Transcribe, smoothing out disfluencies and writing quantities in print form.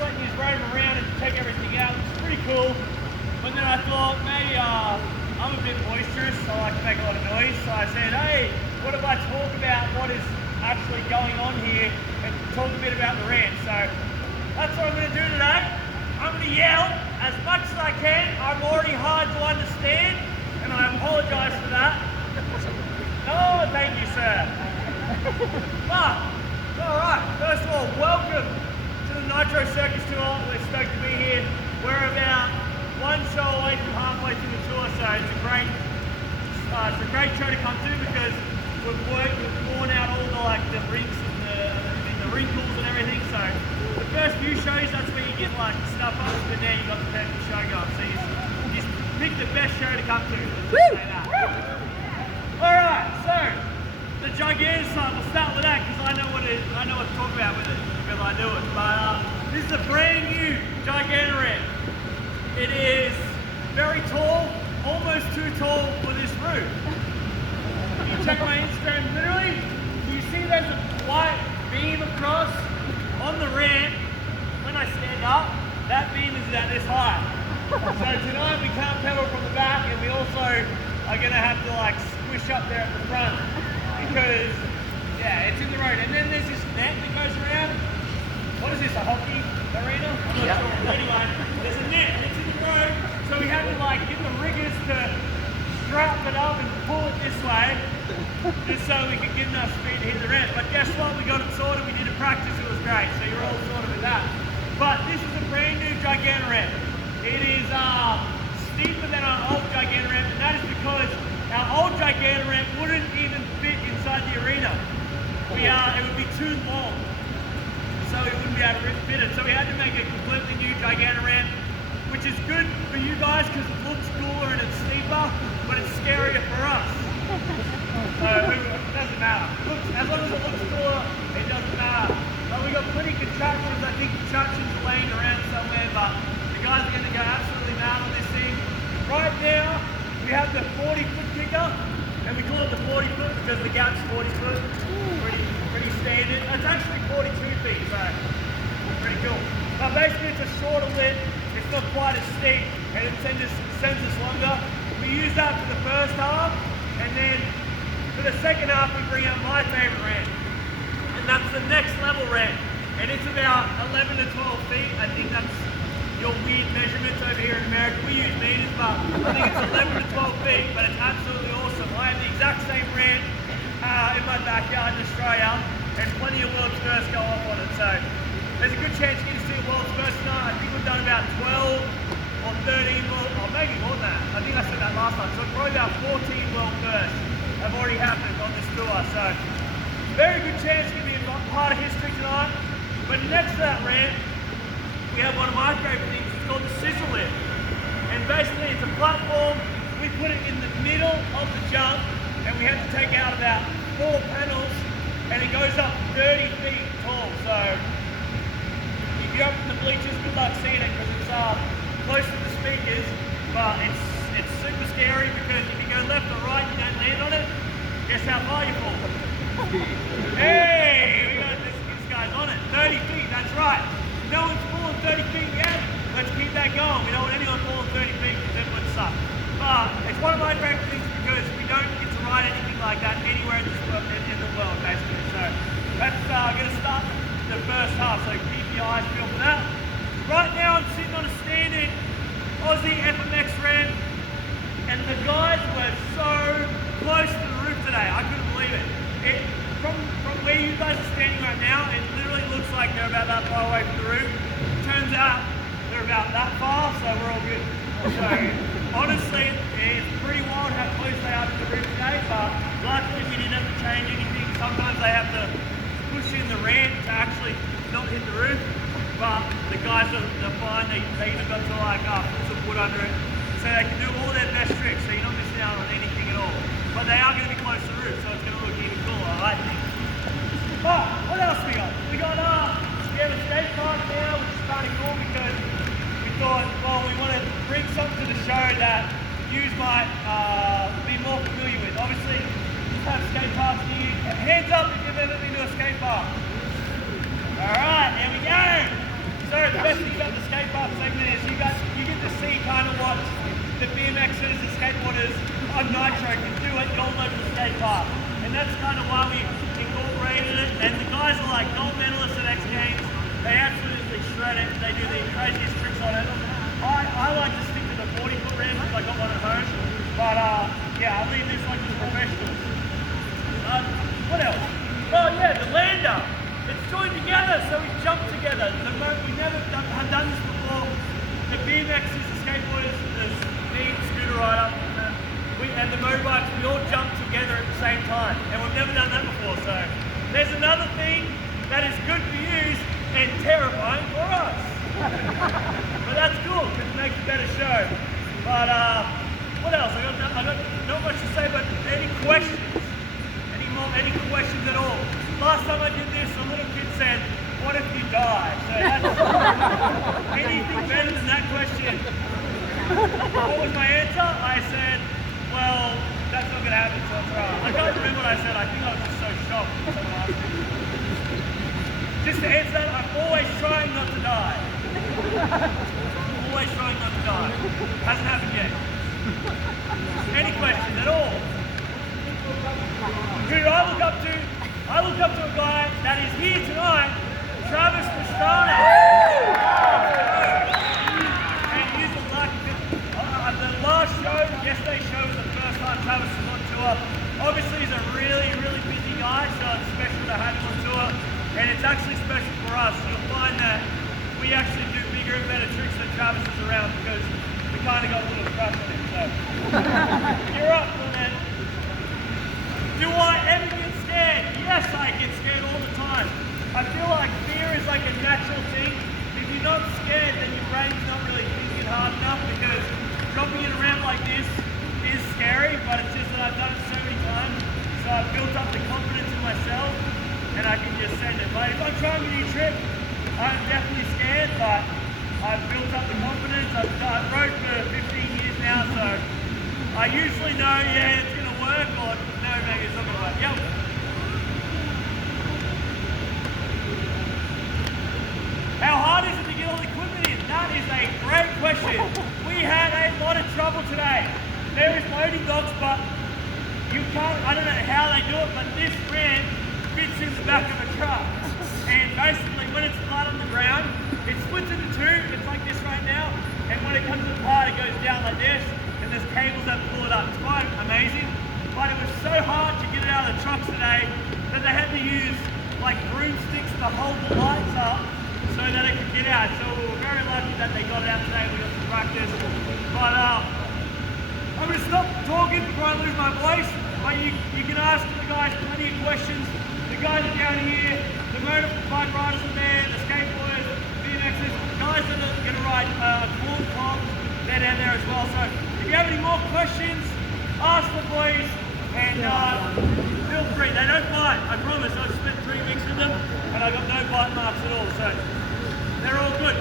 letting you ride them around and take everything out, which is pretty cool. But then I thought, maybe I'm a bit boisterous, so I like to make a lot of noise. So I said, hey, what if I talk about what is actually going on here and talk a bit about the ramp? So that's what I'm going to do today. I'm going to yell as much as I can. I'm already hard to understand, and I apologise for that. Oh, thank you, sir. But, alright, first of all, welcome to the Nitro Circus Tour. We're stoked to be here. We're about one show away from halfway through the tour, so it's a great show to come to because we've worn out all the rinks and the wrinkles and everything. So the first few shows, that's where you get like stuff up, but now you've got the perfect show going. So you pick the best show to come to. Let's say that. Alright, so the Gigantic side, we'll start with that because I know what to talk about with it because I do it. But this is a brand new Gigantic ramp. It is very tall, almost too tall for this roof. If you check my Instagram, literally, you see there's a white beam across on the ramp. When I stand up, that beam is about this high. So tonight we can't pedal from the back, and we also are going to have to like squish up there at the front because, yeah, it's in the road. And then there's this net that goes around. What is this, a hockey arena? I'm not sure. Anyway, there's a net that's in the road, so we had to like get the riggers to strap it up and pull it this way, just so we could get enough speed to hit the ramp. But guess what? We got it sorted. We did a practice. It was great. So you're all sorted with that. But this is a brand new Gigantic ramp. It is steeper than our old Gigantic ramp, and that is because our old Gigantic ramp wouldn't even fit inside the arena. It would be too long. So we wouldn't be able to fit it. So we had to make a completely new Gigantic ramp, which is good for you guys because it looks cooler and it's steeper, but it's scarier for us. So it doesn't matter. As long as it looks cooler, it doesn't matter. But we got plenty of contraptions. I think contraptions are laying around somewhere, but the guys are going to go absolutely mad on this thing. Right now, we have the 40-foot kicker, and we call it the 40-foot because the gap's 40-foot. Pretty standard. It's actually 42 feet, so pretty cool. But basically it's a shorter lip, it's not quite as steep, and it sends us longer. We use that for the first half, and then for the second half we bring out my favourite ramp. And that's the next level ramp. And it's about 11 to 12 feet. I think that's your weird measurements over here in America. We use meters, but I think it's 11 to 12 feet, but it's absolutely awesome. I have the exact same ramp in my backyard in Australia, and plenty of world's first go off on it. So there's a good chance you get to see a world's first tonight. I think we've done about 12 or 13 or maybe more than that. I think I said that last time. So probably about 14 world firsts have already happened on this tour. So very good chance to be a part of history tonight. But next to that ramp, we have one of my favorite things. It's called the scissor lift. And basically it's a platform. We put it in the middle of the jump, and we have to take out about 4 panels, and it goes up 30 feet tall. So if you're up in the bleachers, good luck seeing it because it's close to the speakers, but it's super scary because if you go left or right, you don't land on it. Guess how far you fall? Hey, we got this guy's on it. 30 feet, that's right. No one's fallen 30 feet yet. Let's keep that going. We don't want anyone falling 30 feet because that would suck. But it's one of my favorite things because we don't get to ride anything like that anywhere in the world, basically. So that's going to start the first half, so keep your eyes peeled for that. Right now I'm sitting on a standard Aussie FMX ramp, and the guys were so close to the roof today, I couldn't believe it. From where you guys are standing right now, it literally looks like they're about that far away from the roof. Turns out they're about that far, so we're all good. So honestly, it's pretty wild how close they are to the roof today, but luckily we didn't have to change anything. Sometimes they have to push in the ramp to actually not hit the roof, but the guys are fine. They even got to like put some wood under it, so they can do all their best tricks, so you're not missing out on anything at all. But they are going to be close to the roof, so it's going to look even cooler, I think. But what else we got? We have a skate park now, which is kind of cool because we thought, well, we want to bring something to the show that you might be more familiar with. Obviously, you have skate parks near you. Hands up if you've ever been to a skate park. Alright, there we go. So the best thing about the skate park segment is you get to see kind of what the BMXers, the skateboarders on nitro can do at your local skate park. And that's kind of why we incorporated it. And the guys are like gold medalists at X Games. They absolutely shred it. They do the craziest tricks on it. I like to stick to the 40-foot rim because I got one at home. But yeah, I leave this like the professionals. What else? Oh yeah, the lander. It's joined together, so we jump together. We never have done this before. The BMXs, the skateboarders, the speed scooter rider, and the motorbikes, we all jump together at the same time. And we've never done that before, so there's another thing that is good for you and terrifying for us. But that's cool, because it makes a better show. But what else? I got not much to say, but any questions? Any questions at all? Last time I did this, a little kid said, what if you die? So that's anything better than that question. What was my answer? I said, well, that's not going to happen, so it's right. I can't remember what I said. I think I was just so shocked when someone asked me. Just to answer that, I'm always trying not to die. Always trying not to die. Hasn't happened yet. Any questions at all? Who do I look up to? I look up to a guy that is here tonight, Travis Pastrana. And he's a luck. The last show, yesterday's show was the first time Travis was on tour. Obviously he's a really, really busy guy, so it's special to have him on tour. And it's actually special for us. You'll find that we actually do bigger and better tricks than Travis is around because we kind of got a little crush on him. So you're up, man. Do I ever get scared? Yes, I get scared all the time. I feel like fear is like a natural thing. If you're not scared, then your brain's not really thinking hard enough because dropping it around like this is scary, but it's just that I've done it so many times. So I've built up the confidence in myself and I can just send it. But if I'm trying a new trick, I'm definitely scared, but I've built up the confidence. I've rode for 15 years now, so I usually know, yeah, it's going to work, or no, maybe it's not going to work. Yep. How hard is it to get all the equipment in? That is a great question. We had a lot of trouble today. There is loading docks, but you can't, I don't know how they do it, but this ramp fits in the back of a truck. And basically, when it's flat on the ground, it splits into two. It's like this right now. And when it comes apart, it goes down like this. And there's cables that pull it up. It's quite amazing. But it was so hard to get it out of the trucks today that they had to use like broomsticks to hold the lights up so that it could get out. So we were very lucky that they got it out today. We got some practice. But I'm going to stop talking before I lose my voice. But you can ask the guys plenty of questions. The guys are down here. The motorbike riders are there. The skateboarders, BMXers, guys that are going to ride corn tops, they're down there as well. So if you have any more questions, ask the boys and feel free. They don't bite, I promise. I've spent 3 weeks with them and I got no bite marks at all. So they're all good.